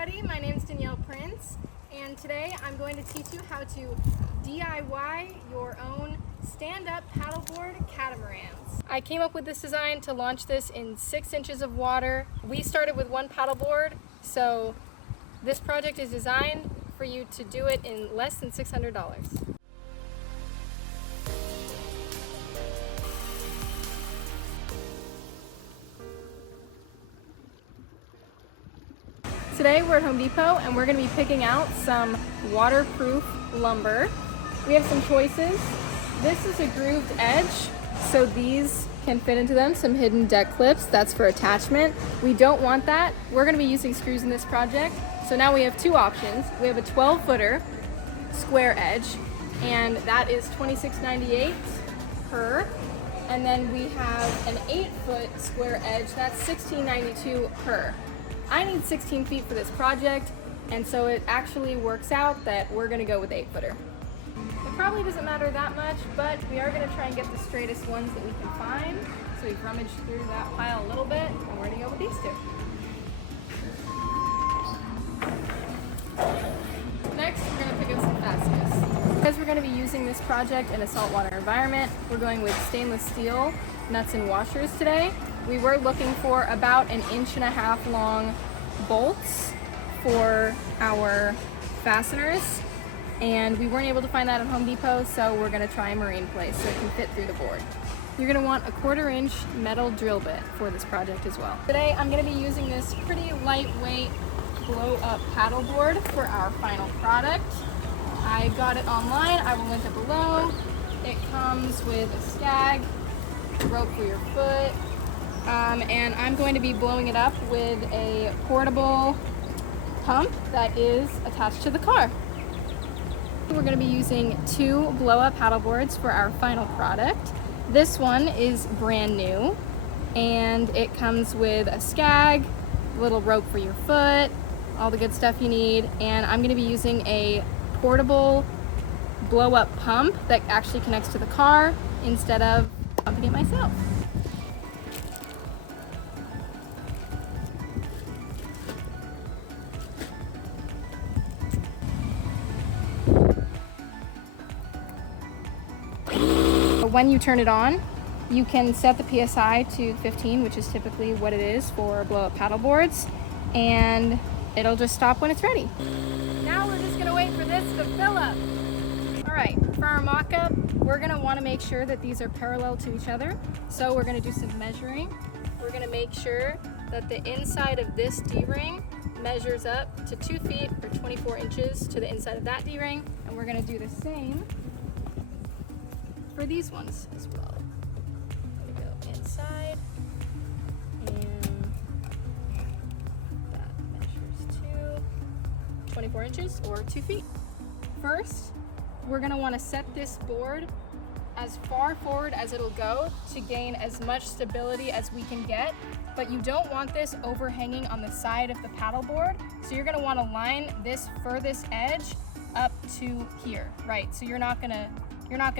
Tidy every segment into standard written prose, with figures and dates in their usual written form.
everybody, my name is Danielle Prince, and today I'm going to teach you how to DIY your own stand-up paddleboard catamarans. I came up with this design to launch this in 6 inches of water. We started with one paddleboard, so this project is designed for you to do it in less than $600. Today we're at Home Depot and we're going to be picking out some waterproof lumber. We have some choices. This is a grooved edge, so these can fit into them. Some hidden deck clips, that's for attachment. We don't want that. We're going to be using screws in this project. So now we have 2 options. We have a 12-footer square edge, and that is $26.98 per. And then we have an 8-foot square edge, that's $16.92 per. I need 16 feet for this project, and so it actually works out that we're going to go with 8-footer. It probably doesn't matter that much, but we are going to try and get the straightest ones that we can find. So we've rummaged through that pile a little bit, and we're going to go with these 2. Next, we're going to pick up some fasteners. Because we're going to be using this project in a saltwater environment, we're going with stainless steel nuts and washers today. We were looking for about 1.5 inch long bolts for our fasteners, and we weren't able to find that at Home Depot, so we're going to try a marine place so it can fit through the board. You're going to want a 1/4 inch metal drill bit for this project as well. Today I'm going to be using this pretty lightweight blow-up paddleboard for our final product. I got it online. I will link it below. It comes with a skag, rope for your foot, and I'm going to be blowing it up with a portable pump that is attached to the car. We're going to be using 2 blow-up paddleboards for our final product. This one is brand new, and it comes with a skag, a little rope for your foot, all the good stuff you need, and I'm going to be using a portable blow-up pump that actually connects to the car instead of pumping it myself. When you turn it on, you can set the PSI to 15, which is typically what it is for blow-up paddleboards, and it'll just stop when it's ready. Now we're just gonna wait for this to fill up. All right, for our mock-up, we're gonna wanna make sure that these are parallel to each other. So we're gonna do some measuring. We're gonna make sure that the inside of this D-ring measures up to 2 feet or 24 inches to the inside of that D-ring, and we're gonna do the same for these ones as well. I'm gonna go inside, and that measures 24 inches or 2 feet. First, we're gonna wanna set this board as far forward as it'll go to gain as much stability as we can get, but you don't want this overhanging on the side of the paddleboard, so you're gonna wanna line this furthest edge up to here, right? So you're not gonna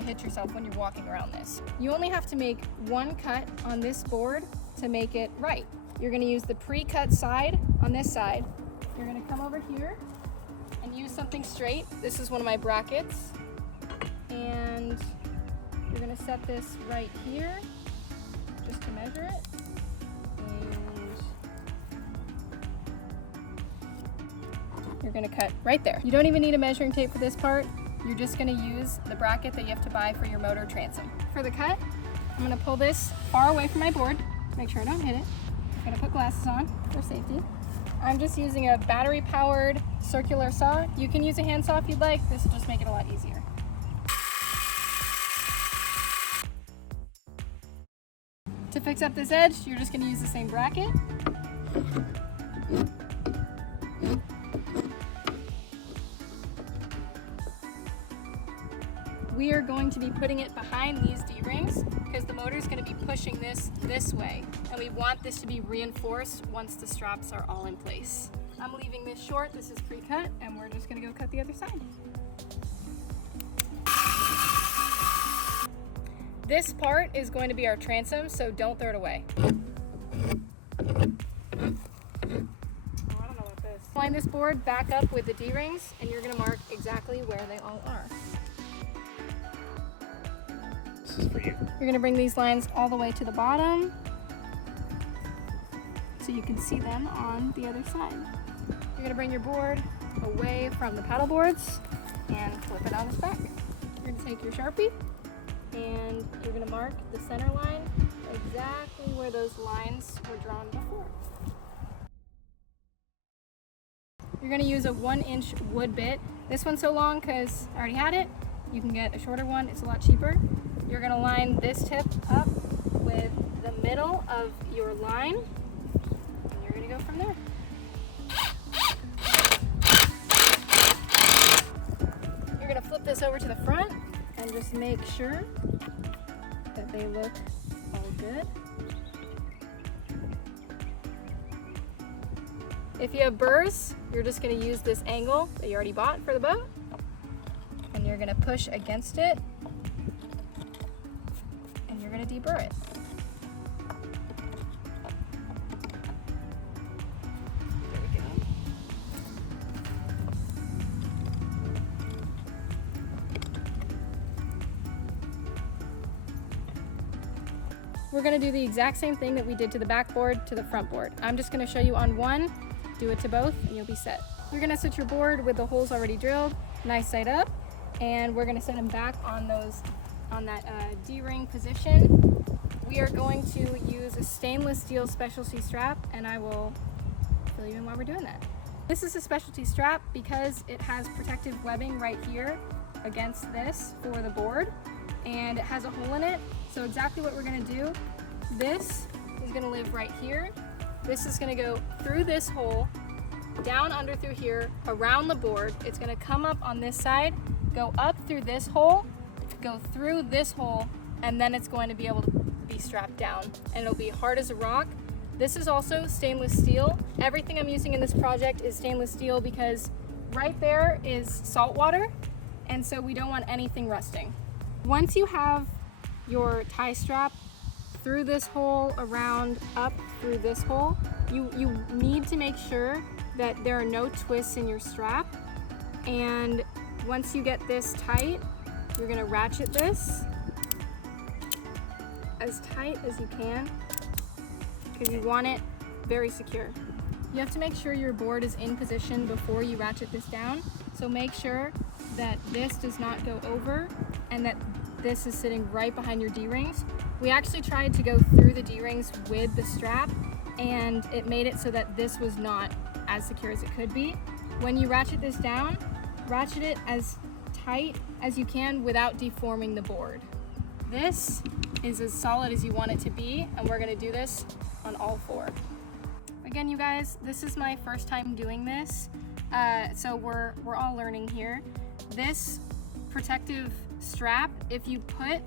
hit yourself when you're walking around this. You only have to make 1 cut on this board to make it right. You're gonna use the pre-cut side on this side. You're gonna come over here and use something straight. This is one of my brackets. And you're gonna set this right here just to measure it. And you're gonna cut right there. You don't even need a measuring tape for this part. You're just gonna use the bracket that you have to buy for your motor transom. For the cut, I'm gonna pull this far away from my board, make sure I don't hit it. I'm gonna put glasses on for safety. I'm just using a battery-powered circular saw. You can use a hand saw if you'd like. This will just make it a lot easier. To fix up this edge, you're just gonna use the same bracket. We are going to be putting it behind these D-rings because the motor is going to be pushing this way, and we want this to be reinforced once the straps are all in place. I'm leaving this short, this is pre-cut, and we're just going to go cut the other side. This part is going to be our transom, so don't throw it away. line this board back up with the D-rings, and you're going to mark exactly where they all are. This is for you. You're going to bring these lines all the way to the bottom so you can see them on the other side. You're going to bring your board away from the paddle boards and flip it on its back. You're going to take your Sharpie and you're going to mark the center line exactly where those lines were drawn before. You're going to use a 1-inch wood bit. This one's so long because I already had it. You can get a shorter one, it's a lot cheaper. You're going to line this tip up with the middle of your line, and you're going to go from there. You're going to flip this over to the front and just make sure that they look all good. If you have burrs, you're just going to use this angle that you already bought for the boat, and you're going to push against it, and you're going to deburr it. There we go. We're going to do the exact same thing that we did to the backboard to the front board. I'm just going to show you on one. Do it to both and you'll be set. You're going to set your board with the holes already drilled, nice side up, and we're going to set them back on that D-ring position. We are going to use a stainless steel specialty strap, and I will fill you in while we're doing that. This is a specialty strap because it has protective webbing right here against this for the board, and it has a hole in it. So exactly what we're going to do, this is going to live right here. This is going to go through this hole, down under through here, around the board. It's going to come up on this side, go up through this hole, go through this hole, and then it's going to be able to be strapped down. And it'll be hard as a rock. This is also stainless steel. Everything I'm using in this project is stainless steel because right there is salt water, and so we don't want anything rusting. Once you have your tie strap through this hole, around, up through this hole, you need to make sure that there are no twists in your strap. And once you get this tight, you're gonna ratchet this as tight as you can because you want it very secure. You have to make sure your board is in position before you ratchet this down. So make sure that this does not go over and that this is sitting right behind your D-rings. We actually tried to go through the D-rings with the strap, and it made it so that this was not as secure as it could be. When you ratchet this down, ratchet it as tight as you can without deforming the board. This is as solid as you want it to be, and we're gonna do this on all four. Again, you guys, this is my first time doing this, so we're all learning here. This protective strap, if you put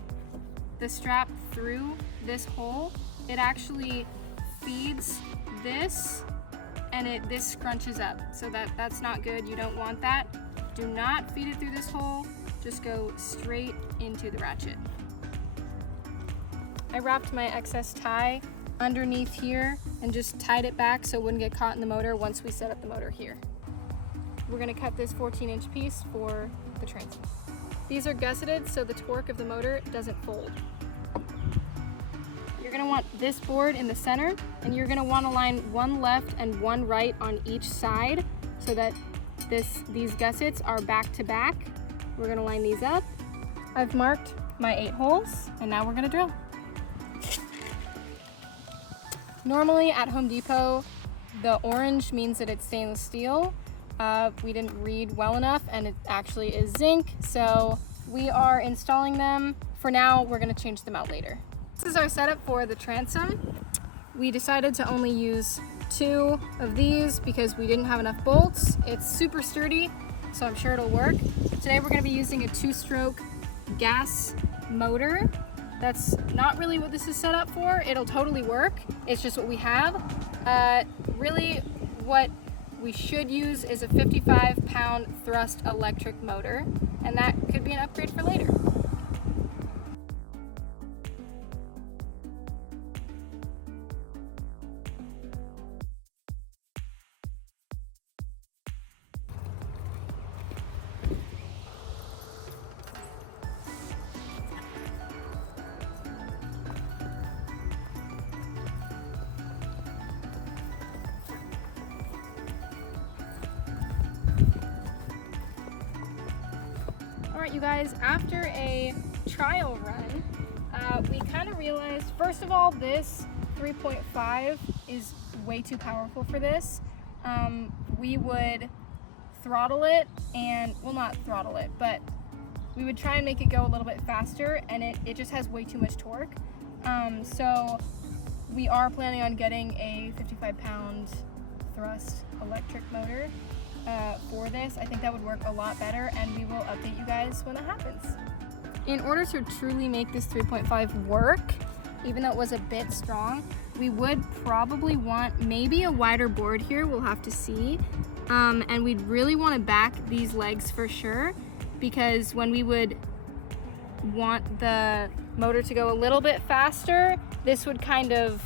the strap through this hole, it actually feeds this and this scrunches up. So that's not good. You don't want that. Do not feed it through this hole. Just go straight into the ratchet. I wrapped my excess tie underneath here and just tied it back so it wouldn't get caught in the motor once we set up the motor here. We're gonna cut this 14-inch piece for the transom. These are gusseted so the torque of the motor doesn't fold. You're gonna want this board in the center, and you're gonna wanna line one left and one right on each side so that these gussets are back to back. We're gonna line these up. I've marked my 8 holes, and now we're gonna drill. Normally at Home Depot, the orange means that it's stainless steel. We didn't read well enough, and it actually is zinc, so we are installing them. For now, we're gonna change them out later. This is our setup for the transom. We decided to only use 2 of these because we didn't have enough bolts. It's super sturdy, so I'm sure it'll work. Today we're gonna be using a 2-stroke gas motor. That's not really what this is set up for. It'll totally work. It's just what we have. Really, what we should use is a 55-pound thrust electric motor, and that could be an upgrade for later. guys, after a trial run, we kind of realized, first of all, this 3.5 is way too powerful for this. We would throttle it and, well, not throttle it, but we would try and make it go a little bit faster, and it just has way too much torque. So we are planning on getting a 55-pound thrust electric motor for this. I think that would work a lot better, and we will update you guys when that happens. In order to truly make this 3.5 work, even though it was a bit strong, we would probably want maybe a wider board here, we'll have to see. And we'd really want to back these legs for sure, because when we would want the motor to go a little bit faster, this would kind of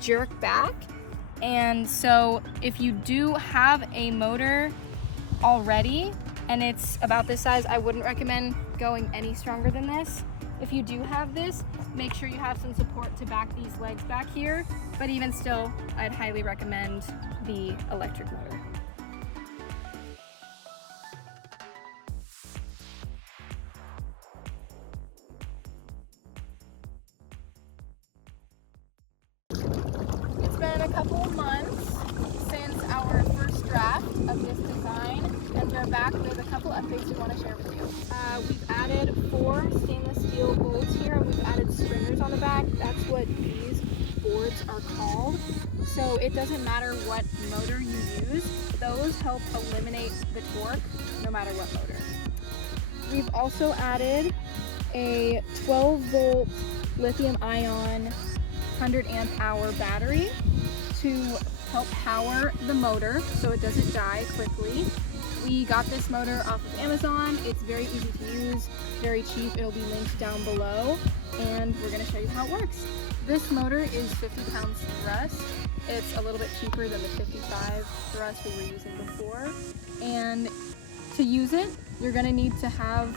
jerk back. And so if you do have a motor already and it's about this size, I wouldn't recommend going any stronger than this. If you do have this, make sure you have some support to back these legs back here, but even still, I'd highly recommend the electric motor. It's been a couple of months since our first draft of this design, and we're back with a couple updates we want to share with you. We've added 4 stainless steel bolts here, and we've added stringers on the back. That's what these boards are called. So it doesn't matter what motor you use, those help eliminate the torque no matter what motor. We've also added a 12-volt lithium-ion 100 amp hour battery to help power the motor so it doesn't die quickly. We got this motor off of Amazon. It's very easy to use, very cheap. It'll be linked down below, and we're going to show you how it works. This motor is 50 pounds thrust. It's a little bit cheaper than the 55 thrust we were using before. And to use it, you're going to need to have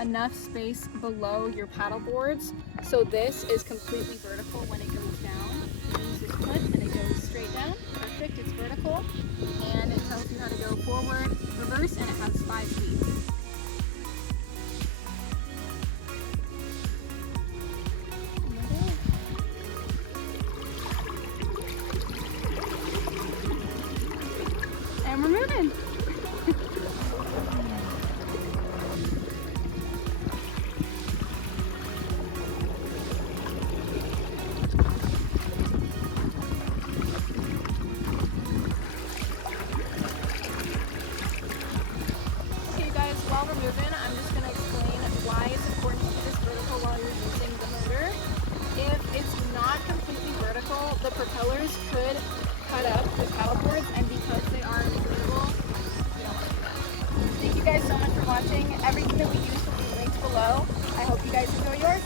enough space below your paddle boards. So this is completely vertical when it goes down. You use this clip and it goes straight down. Perfect, it's vertical. And it tells you how to go forward, reverse, and it has 5 speeds. And we're moving. While we're moving, I'm just going to explain why it's important to keep this vertical while you're using the motor. If it's not completely vertical, the propellers could cut up the paddle boards, and because they are inflatable, you don't want to do that. Thank you guys so much for watching. Everything that we use will be linked below. I hope you guys enjoy yours.